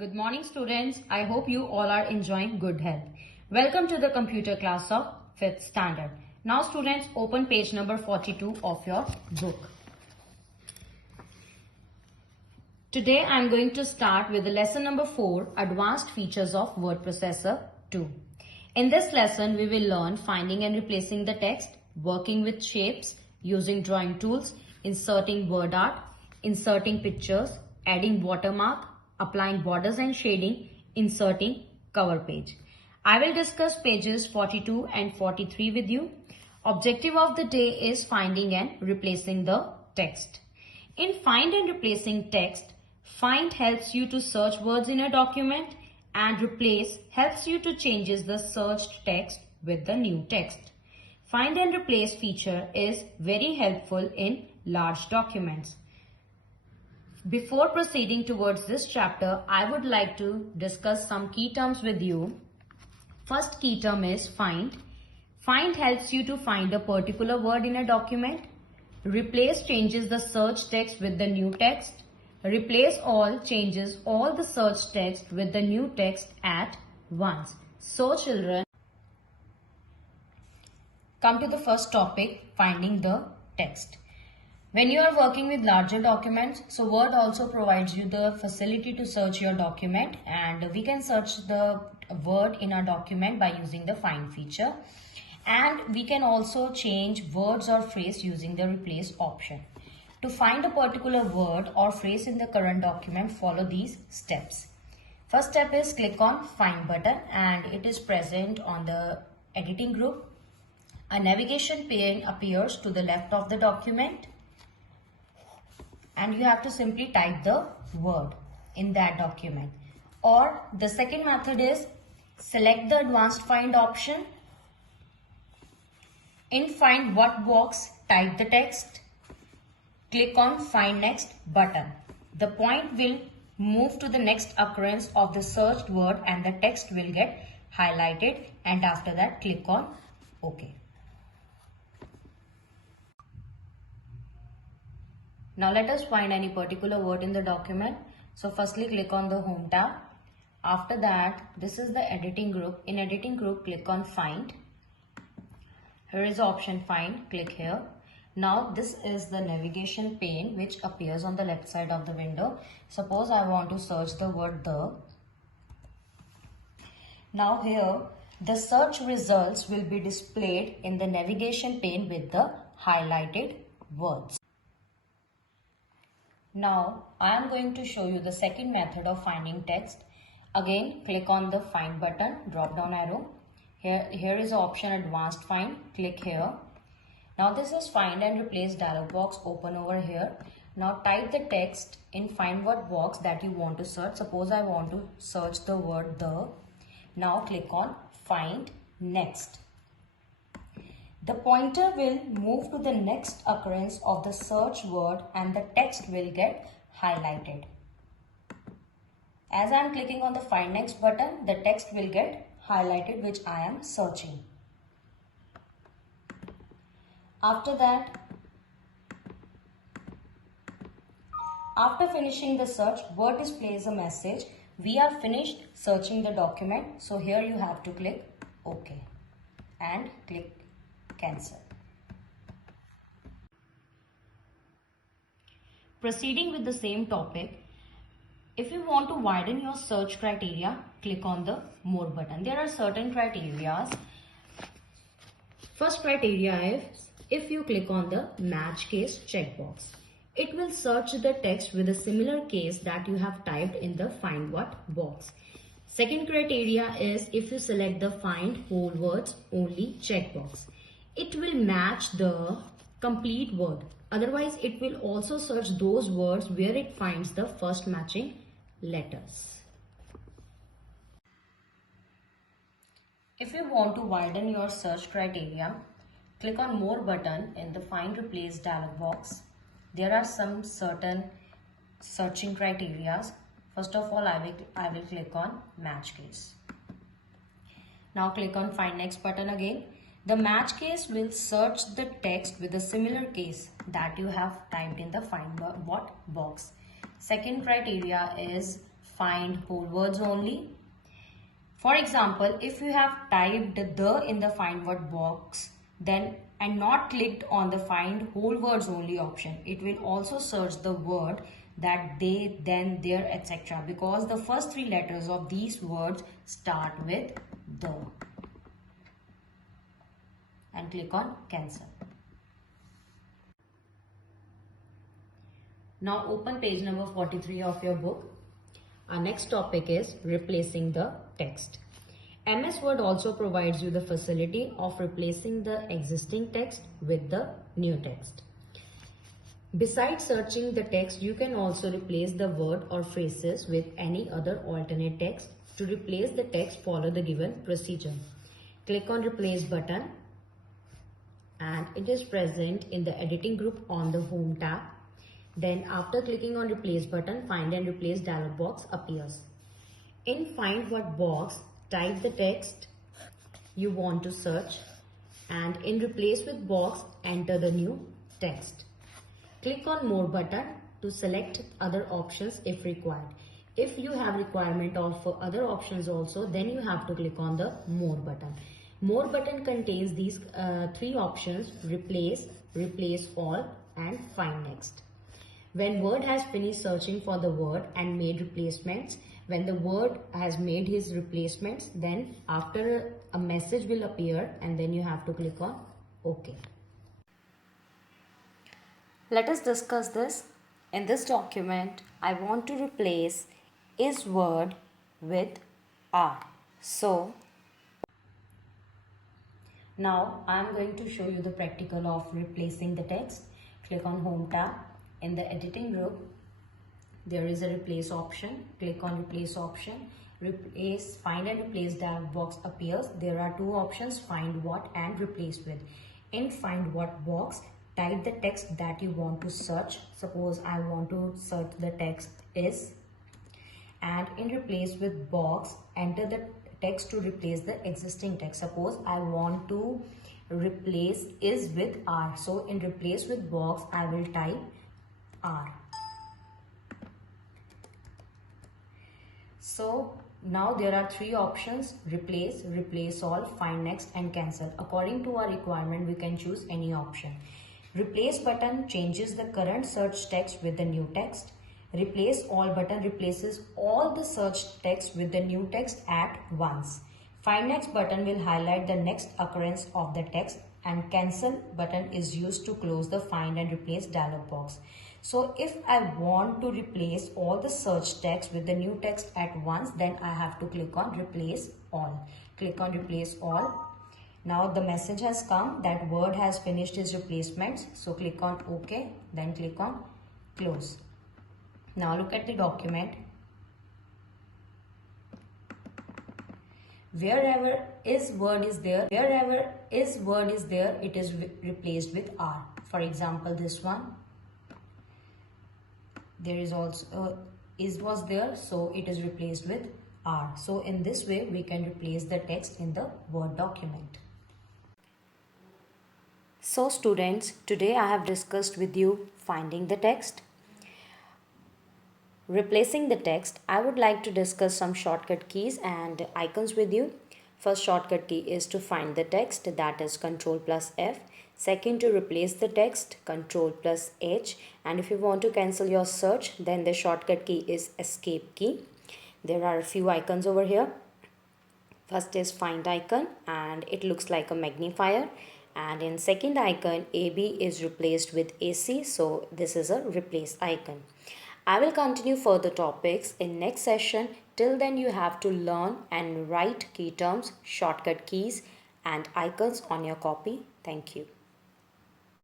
Good morning students. I hope you all are enjoying good health. Welcome to the computer class of 5th standard. Now students, open page number 42 of your book. Today I am going to start with the lesson number 4, Advanced Features of Word Processor 2. In this lesson we will learn finding and replacing the text, working with shapes, using drawing tools, inserting word art, inserting pictures, adding watermark, applying borders and shading, inserting cover page. I will discuss pages 42 and 43 with you. Objective of the day is finding and replacing the text. In find and replacing text, find helps you to search words in a document and replace helps you to changes the searched text with the new text. Find and replace feature is very helpful in large documents. Before proceeding towards this chapter, I would like to discuss some key terms with you. First key term is find. Find helps you to find a particular word in a document. Replace changes the search text with the new text. Replace all changes all the search text with the new text at once. So children, come to the first topic, finding the text. When you are working with larger documents, so Word also provides you the facility to search your document, and we can search the word in our document by using the find feature, and we can also change words or phrase using the replace option. To find a particular word or phrase in the current document, follow these steps. First step is click on find button and it is present on the editing group. A navigation pane appears to the left of the document and you have to simply type the word in that document. Or the second method is select the advanced find option. In find what box, type the text. Click on find next button. The point will move to the next occurrence of the searched word and the text will get highlighted, and after that click on OK. Now let us find any particular word in the document. So firstly click on the home tab. After that, this is the editing group. In editing group, click on find. Here is the option find. Click here. Now this is the navigation pane which appears on the left side of the window. Suppose I want to search the word the. Now here the search results will be displayed in the navigation pane with the highlighted words. Now I am going to show you the second method of finding text. Again, click on the find button, drop down arrow. Here is the option advanced find. Click here. Now this is find and replace dialog box open over here. Now type the text in find what box that you want to search. Suppose I want to search the word the. Now click on find next. The pointer will move to the next occurrence of the search word and the text will get highlighted. As I am clicking on the find next button, the text will get highlighted which I am searching. After that, after finishing the search, Word displays a message. We are finished searching the document. So here you have to click OK and click cancel. Proceeding with the same topic, if you want to widen your search criteria, click on the more button. There are certain criteria. First criteria is if you click on the match case checkbox, it will search the text with a similar case that you have typed in the find what box. Second criteria is if you select the find whole words only checkbox. It will match the complete word. Otherwise, it will also search those words where it finds the first matching letters. If you want to widen your search criteria, click on more button in the find replace dialog box. There are some certain searching criteria. First of all, I will click on match case. Now click on find next button again. The match case will search the text with a similar case that you have typed in the find what box. Second criteria is find whole words only. For example, if you have typed the in the find word box then and not clicked on the find whole words only option, it will also search the word that, they, then, their, etc. because the first three letters of these words start with the. And click on cancel. Now open page number 43 of your book. Our next topic is replacing the text. MS Word also provides you the facility of replacing the existing text with the new text. Besides searching the text, you can also replace the word or phrases with any other alternate text. To replace the text, follow the given procedure. Click on Replace button and it is present in the editing group on the Home tab. Then after clicking on Replace button, Find and Replace dialog box appears. In Find What box, type the text you want to search and in Replace with box, enter the new text. Click on More button to select other options if required. If you have requirement of other options also, then you have to click on the More button. More button contains these three options: Replace, Replace All and Find Next. When Word has finished searching for the word and made replacements, when the word has made his replacements, then after a message will appear and then you have to click on OK. Let us discuss this. In this document, I want to replace is word with are. So, now I am going to show you the practical of replacing the text. Click on Home tab. In the editing group, there is a replace option. Click on replace option. Replace, find and replace dialog box appears. There are two options: find what and replace with. In find what box, type the text that you want to search. Suppose I want to search the text is, and in replace with box, enter the text to replace the existing text. Suppose I want to replace is with are. So in replace with box, I will type are. So now there are three options: replace, replace all, find next and cancel. According to our requirement, we can choose any option. Replace button changes the current search text with the new text. Replace all button replaces all the search text with the new text at once. Find next button will highlight the next occurrence of the text, and cancel button is used to close the find and replace dialog box. So if I want to replace all the search text with the new text at once, then I have to click on replace all. Click on replace all. Now the message has come that Word has finished its replacements. So click on OK, then click on close. Now look at the document. Wherever is word is there, it is replaced with are. For example, this one, there is also is was there, so it is replaced with are. So in this way, we can replace the text in the Word document. So students, today I have discussed with you finding the text, replacing the text. I would like to discuss some shortcut keys and icons with you. First shortcut key is to find the text, that is Ctrl+F. Second, to replace the text, Ctrl+H. And if you want to cancel your search, then the shortcut key is Escape key. There are a few icons over here. First is find icon and it looks like a magnifier. And in second icon, AB is replaced with AC. So this is a replace icon. I will continue further topics in next session. Till then, you have to learn and write key terms, shortcut keys and icons on your copy. Thank you.